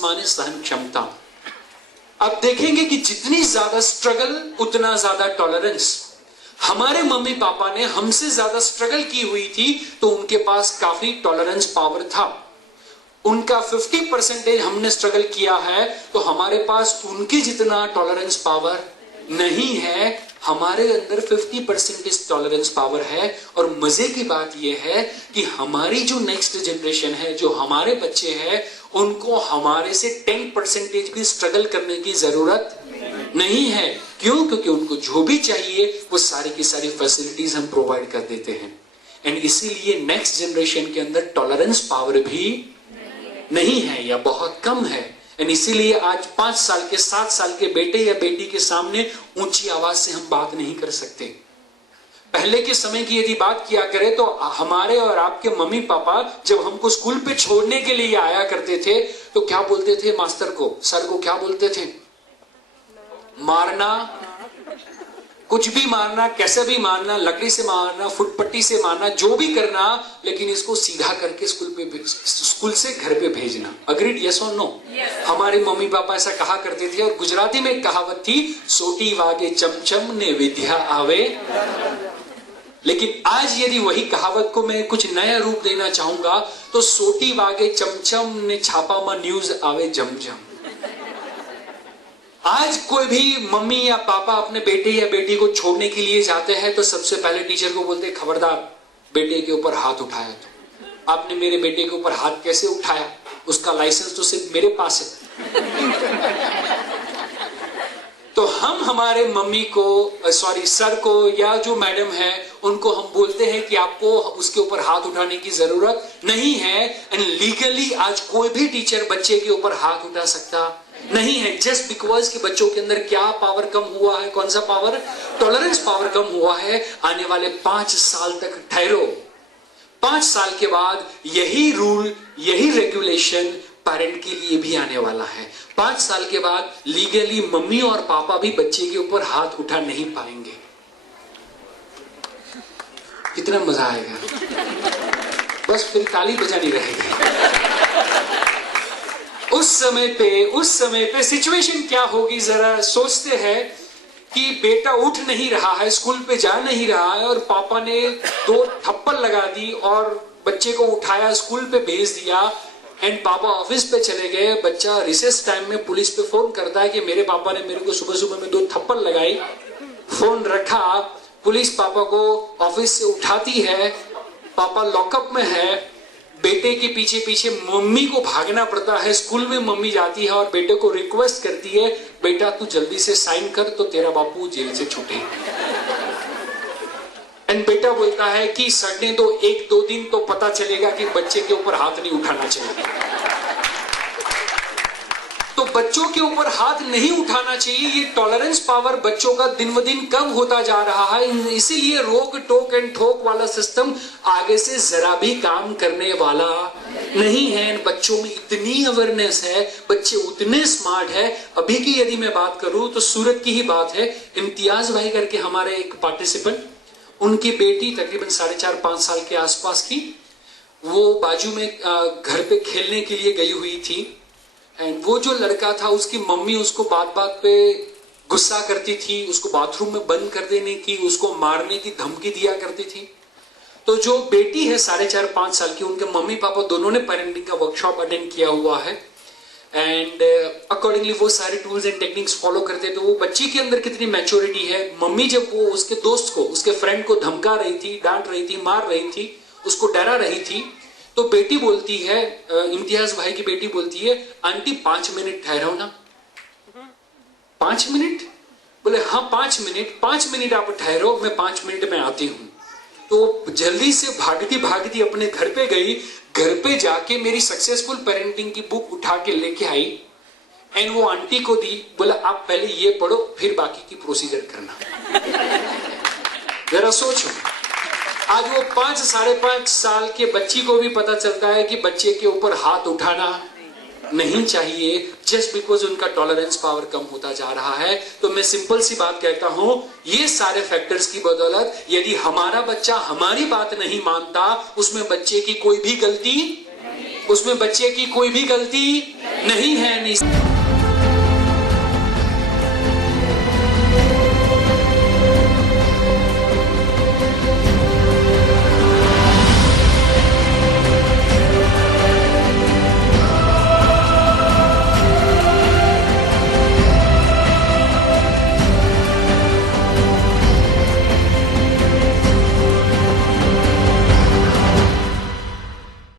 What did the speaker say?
माने सहन क्षमता। अब देखेंगे कि जितनी ज्यादा स्ट्रगल उतना ज्यादा टॉलरेंस। हमारे मम्मी पापा ने हमसे ज्यादा स्ट्रगल की हुई थी तो उनके पास काफी टॉलरेंस पावर था। उनका 50% हमने स्ट्रगल किया है तो हमारे पास उनके जितना टॉलरेंस पावर नहीं है, हमारे अंदर 50% टॉलरेंस पावर है। और मजे की बात यह है कि हमारी जो नेक्स्ट जनरेशन है, जो हमारे बच्चे हैं, उनको हमारे से 10% भी स्ट्रगल करने की जरूरत नहीं है। क्यों? क्योंकि उनको जो भी चाहिए वो सारी की सारी फैसिलिटीज हम प्रोवाइड कर देते हैं। एंड इसीलिए नेक्स्ट जनरेशन के अंदर टॉलरेंस पावर भी नहीं है या बहुत कम है। एंड इसीलिए आज 5 साल के 7 साल के बेटे या बेटी के सामने ऊंची आवाज से हम बात नहीं कर सकते। पहले के समय की यदि बात किया करें तो हमारे और आपके मम्मी पापा जब हमको स्कूल पे छोड़ने के लिए आया करते थे तो क्या बोलते थे मास्टर को, सर को क्या बोलते थे? मारना, कुछ भी मारना, कैसे भी मारना, लकड़ी से मारना, फुटपट्टी से मारना, जो भी करना, लेकिन इसको सीधा करके स्कूल से घर पे भेजना। अग्रीड? यस और नो? हमारे मम्मी पापा ऐसा कहा करते थे। और गुजराती में एक कहावत थी, सोटी वागे चमचम ने विद्या आवे। लेकिन आज यदि वही कहावत को मैं कुछ नया रूप देना चाहूंगा तो सोटी वागे चमचम ने छापा में न्यूज आवे जमजम। आज कोई भी मम्मी या पापा अपने बेटे या बेटी को छोड़ने के लिए जाते हैं तो सबसे पहले टीचर को बोलते हैं, खबरदार बेटे के ऊपर हाथ उठाया तो। आपने मेरे बेटे के ऊपर हाथ कैसे उठाया? उसका लाइसेंस तो सिर्फ मेरे पास है। तो हम हमारे मम्मी को, सर को या जो मैडम है उनको हम बोलते हैं कि आपको उसके ऊपर हाथ उठाने की जरूरत नहीं है। एंड लीगली आज कोई भी टीचर बच्चे के ऊपर हाथ उठा सकता नहीं है, जस्ट बिकॉज कि बच्चों के अंदर क्या पावर कम हुआ है? कौन सा पावर? टॉलरेंस पावर कम हुआ है। आने वाले 5 साल तक ठहरो, 5 साल के बाद यही रूल, यही रेगुलेशन पेरेंट के लिए भी आने वाला है। 5 साल के बाद लीगली मम्मी और पापा भी बच्चे के ऊपर हाथ उठा नहीं पाएंगे। कितना मजा आएगा, बस फिर ताली बजानी रहेगी। उस समय पे सिचुएशन क्या होगी जरा सोचते हैं कि बेटा उठ नहीं रहा है, स्कूल पे जा नहीं रहा है और पापा ने 2 थप्पड़ लगा दी और बच्चे को उठाया, स्कूल पे भेज दिया। एंड पापा ऑफिस पे चले गए। बच्चा रिसेस टाइम में पुलिस पे फोन करता है कि मेरे पापा ने मेरे को सुबह सुबह में 2 थप्पड़ लगाई। फोन रखा, पुलिस पापा को ऑफिस से उठाती है, पापा लॉकअप में है। बेटे के पीछे पीछे मम्मी को भागना पड़ता है। स्कूल में मम्मी जाती है और बेटे को रिक्वेस्ट करती है, बेटा तू जल्दी से साइन कर तो तेरा बापू जेल से छूटे। एंड बेटा बोलता है कि सर ने तो 1-2 दिन तो पता चलेगा कि बच्चे के ऊपर हाथ नहीं उठाना चाहिए। तो बच्चों के ऊपर हाथ नहीं उठाना चाहिए। ये टॉलरेंस पावर बच्चों का दिन ब दिन कम होता जा रहा है। इसीलिए रोक टोक एंड ठोक वाला सिस्टम आगे से जरा भी काम करने वाला नहीं है। बच्चों में इतनी अवेयरनेस है, बच्चे उतने स्मार्ट है। अभी की यदि मैं बात करूं तो सूरत की ही बात है। इम्तियाज भाई करके हमारे एक पार्टिसिपेंट, उनकी बेटी तकरीबन 4.5-5 साल के आसपास की, वो बाजू में घर पे खेलने के लिए गई हुई थी। एंड वो जो लड़का था उसकी मम्मी उसको बात बात पे गुस्सा करती थी, उसको बाथरूम में बंद कर देने की, उसको मारने की धमकी दिया करती थी। तो जो बेटी है 4.5-5 साल की, उनके मम्मी पापा दोनों ने पेरेंटिंग का वर्कशॉप अटेंड किया हुआ है। एंड अकॉर्डिंगली वो सारे टूल्स एंड टेक्निक्स फॉलो करते। तो वो बच्ची के अंदर कितनी मैच्योरिटी है। मम्मी जब वो उसके दोस्त को, उसके फ्रेंड को धमका रही थी, डांट रही थी, मार रही थी, उसको डरा रही थी, तो बेटी बोलती है, इम्तियाज भाई की बेटी बोलती है, आंटी 5 मिनट ठहरो ना। 5 मिनट? बोले हाँ 5 मिनट। 5 मिनट आप ठहरो, मैं 5 मिनट में आती हूं। तो जल्दी से भागती भागती अपने घर पे गई। घर पे जाके मेरी सक्सेसफुल पेरेंटिंग की बुक उठा के लेके आई एंड वो आंटी को दी। बोला आप पहले ये पढ़ो फिर बाकी की प्रोसीजर करना। जरा सोचो, आज वो 5-5.5 साल के बच्ची को भी पता चलता है कि बच्चे के ऊपर हाथ उठाना नहीं चाहिए, जस्ट बिकॉज उनका टॉलरेंस पावर कम होता जा रहा है। तो मैं सिंपल सी बात कहता हूं, ये सारे फैक्टर्स की बदौलत यदि हमारा बच्चा हमारी बात नहीं मानता, उसमें बच्चे की कोई भी गलती नहीं है नहीं